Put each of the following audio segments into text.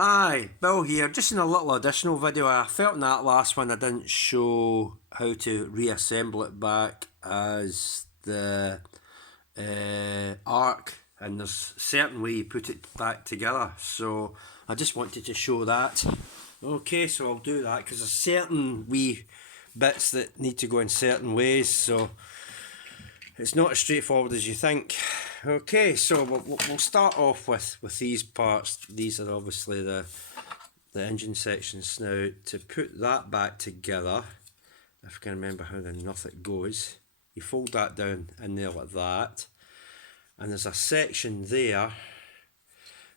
Hi, Bill here. Just in a little additional video. I felt in that last one I didn't show how to reassemble it back as the arc, and there's a certain way you put it back together, so I just wanted to show that. Okay, so I'll do that because there's certain wee bits that need to go in certain ways, so it's not as straightforward as you think. Okay, so we'll start off with these parts. These are obviously the engine sections. Now, to put that back together, if I can remember how the nothing goes, you fold that down in there like that, and there's a section there.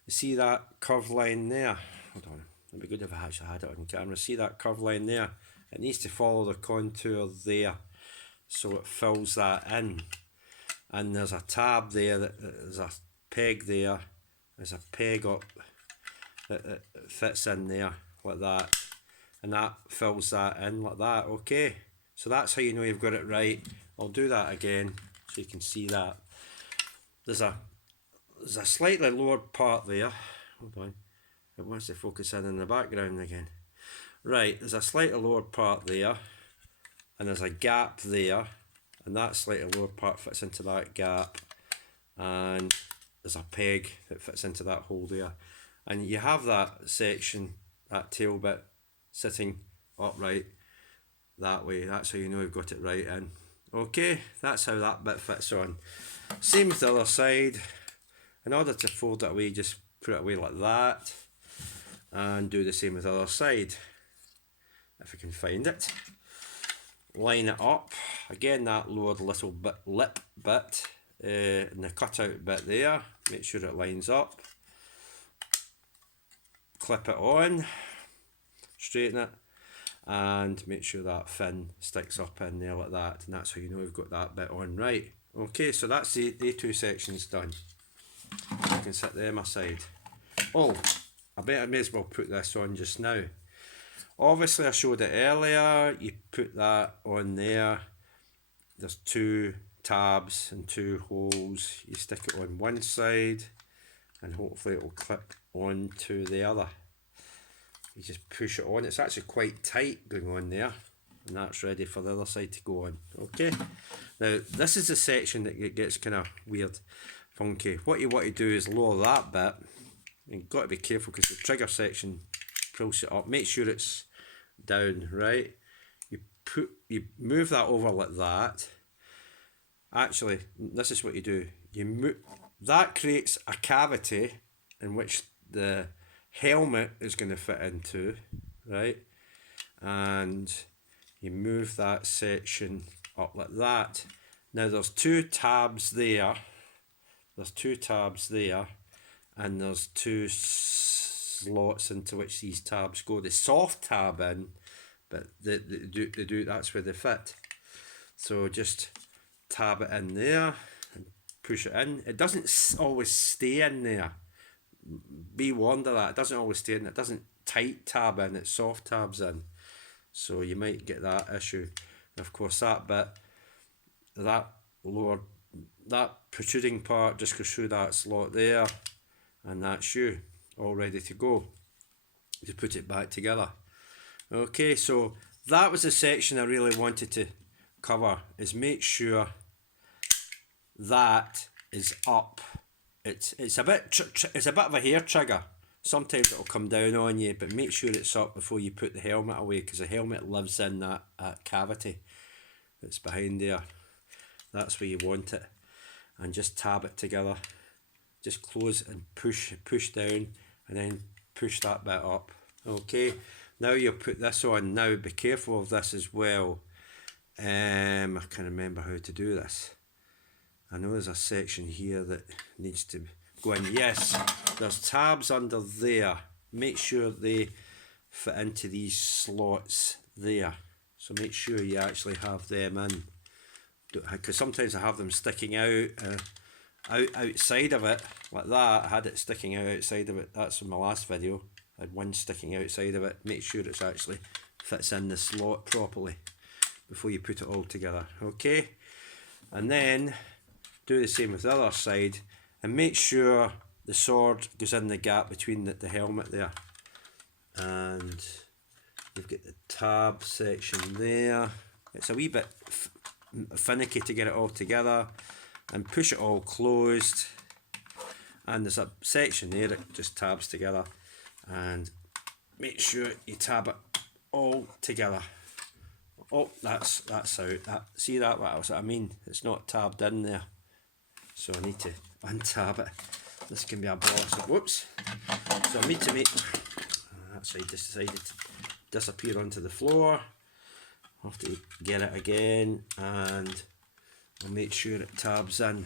You see that curved line there? Hold on, it'd be good if I actually had it on camera. See that curved line there? It needs to follow the contour there, so it fills that in. And there's a tab there, there's a peg there, there's a peg up that fits in there like that, and that fills that in like that. Okay, so that's how you know you've got it right. I'll do that again so you can see that. There's a slightly lowered part there. Hold on, it wants to focus in the background again. Right, there's a slightly lowered part there, and there's a gap there, and that slightly lower part fits into that gap, and there's a peg that fits into that hole there, and you have that section, that tail bit, sitting upright that way. That's how you know you've got it right in. Okay, that's how that bit fits on. Same with the other side. In order to fold it away, just put it away like that, and do the same with the other side if I can find it. Line it up again, that lowered little bit lip bit and the cutout bit there, make sure it lines up, clip it on, straighten it, and make sure that fin sticks up in there like that, and that's how you know you've got that bit on right. Okay, so that's the two sections done. You can set them aside. Oh, I bet I may as well put this on just now. Obviously I showed it earlier, you put that on there, there's two tabs and two holes, you stick it on one side and hopefully it will clip onto the other. You just push it on, it's actually quite tight going on there, and that's ready for the other side to go on. Okay, now this is the section that gets kind of weird, funky. What you want to do is lower that bit, and you've got to be careful because the trigger section pulls it up. Make sure it's down, right? You move that over like that. Actually, this is what you do. You move that, creates a cavity in which the helmet is going to fit into, right? And you move that section up like that. Now there's two tabs there. There's two tabs there, and there's two slots into which these tabs go. The soft tab in, but they do that's where they fit. So just tab it in there and push it in. It doesn't always stay in there. Be warned of that. It doesn't always stay in. It doesn't tight tab in. It soft tabs in. So you might get that issue. And of course, that bit, that lower, that protruding part just goes through that slot there, and that's you, all ready to go to put it back together. Okay, so that was the section I really wanted to cover, is make sure that is up. It's a bit of a hair trigger. Sometimes it'll come down on you, but make sure it's up before you put the helmet away, because the helmet lives in that cavity that's behind there. That's where you want it, and just tab it together. Just close and push down, and then push that bit up. Okay, now you'll put this on. Now be careful of this as well. I can't remember how to do this. I know there's a section here that needs to go in. Yes, there's tabs under there. Make sure they fit into these slots there. So make sure you actually have them in, because sometimes I have them sticking out outside of it like that. I had it sticking out outside of it. That's in my last video. I had one sticking outside of it. Make sure it's actually fits in the slot properly before you put it all together. Okay, and then do the same with the other side, and make sure the sword goes in the gap between the helmet there. and you've got the tab section there. It's a wee bit finicky to get it all together, and push it all closed, and there's a section there that just tabs together, and make sure you tab it all together. Oh, that's out. See that? What I mean? It's not tabbed in there, so I need to untab it. This can be a boss. Whoops. So I need to make that side just decided to disappear onto the floor. I'll have to get it again, and I'll make sure it tabs in.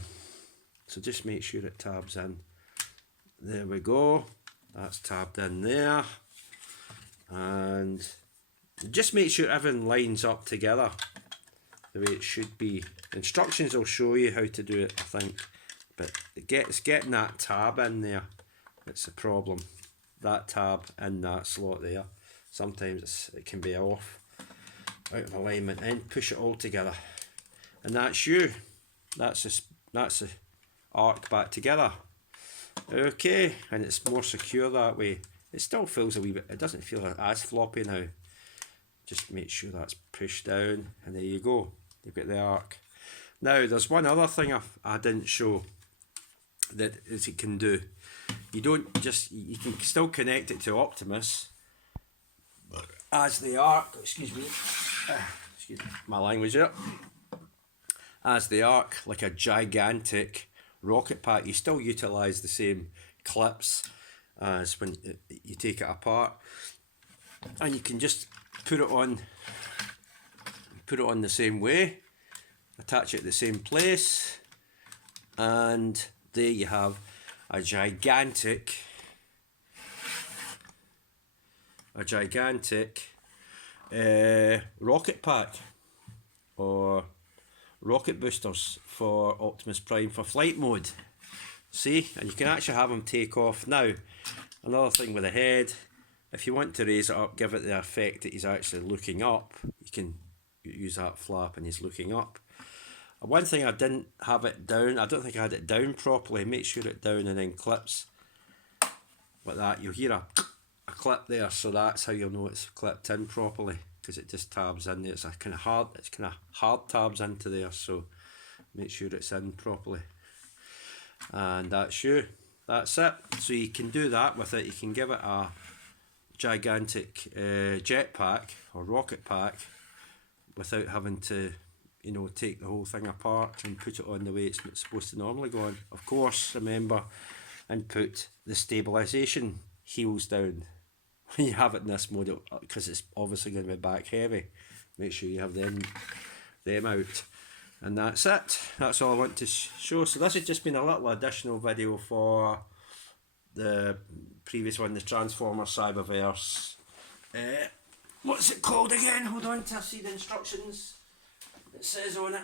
So just make sure it tabs in. There we go. That's tabbed in there, and just make sure everything lines up together the way it should be. Instructions will show you how to do it, I think, but it's getting that tab in there that's the problem. That tab in that slot there, sometimes it can be off, out of alignment, and push it all together, and that's you. That's the arc back together. Okay, and it's more secure that way. It still feels a wee bit, it doesn't feel as floppy now. Just make sure that's pushed down, and there you go. You've got the arc. Now there's one other thing I didn't show that it can do. You can still connect it to Optimus as the arc. Excuse me, my language there. As the arc, like a gigantic rocket pack. You still utilise the same clips as when you take it apart, and you can just put it on the same way, attach it to the same place, and there you have a gigantic rocket pack, or rocket boosters for Optimus Prime for flight mode. See, and you can actually have him take off. Now, another thing with the head, if you want to raise it up, give it the effect that he's actually looking up, you can use that flap and he's looking up. One thing I didn't have it down, I don't think I had it down properly. Make sure it down and then clips like that. You'll hear a clip there, so that's how you'll know it's clipped in properly, because it just tabs in there. It's kind of hard tabs into there, so make sure it's in properly. And that's you. That's it. So you can do that with it. You can give it a gigantic jet pack or rocket pack without having to, take the whole thing apart and put it on the way it's supposed to normally go on. Of course, remember, and put the stabilisation heels down when you have it in this mode, because it's obviously going to be back heavy. Make sure you have them out. And that's it. That's all I want to show. So this has just been a little additional video for the previous one, the Transformer Cyberverse. What's it called again? Hold on till I see the instructions. It says on it.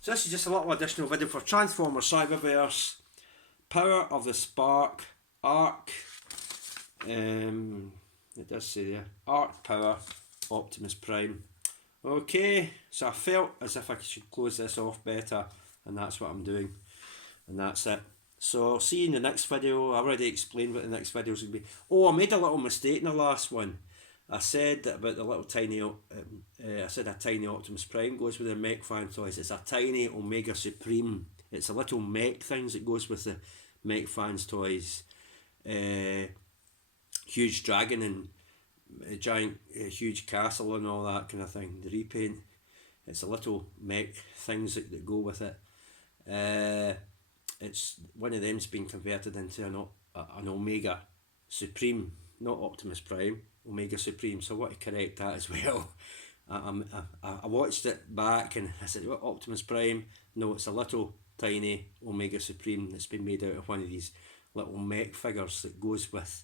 So this is just a little additional video for Transformer Cyberverse. Power of the Spark, Arc. It does say there, Arc Power, Optimus Prime. Okay, so I felt as if I should close this off better, and that's what I'm doing, and that's it. So see you in the next video. I already explained what the next video is going to be. Oh, I made a little mistake in the last one. I said that about the little tiny, I said a tiny Optimus Prime goes with the mech fan toys. It's a tiny Omega Supreme. It's a little mech things that goes with the mech fans toys. Huge dragon and a giant, huge castle and all that kind of thing. The repaint. It's a little mech things that go with it. It's one of them's been converted into an Omega Supreme, not Optimus Prime. Omega Supreme, so I want to correct that as well. I watched it back and I said, what, Optimus Prime? No, it's a little tiny Omega Supreme that's been made out of one of these little mech figures that goes with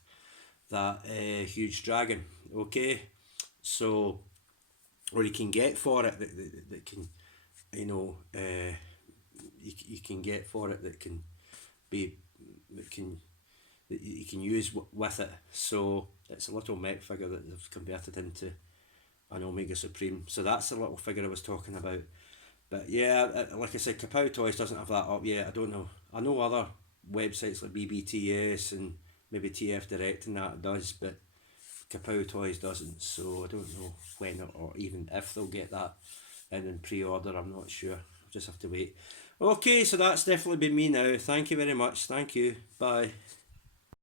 that huge dragon. Okay, so, or you can get for it that can, you can get for it that can be, that you can use with it. So it's a little mech figure that they've converted into an Omega Supreme. So that's the little figure I was talking about. But yeah, like I said, Kapow Toys doesn't have that up yet. I don't know. I know other websites like BBTS and maybe TF Direct and that does, but Kapow Toys doesn't, so I don't know when or even if they'll get that in pre-order. I'm not sure. I'll just have to wait. Okay, so that's definitely been me now. Thank you very much. Thank you. Bye.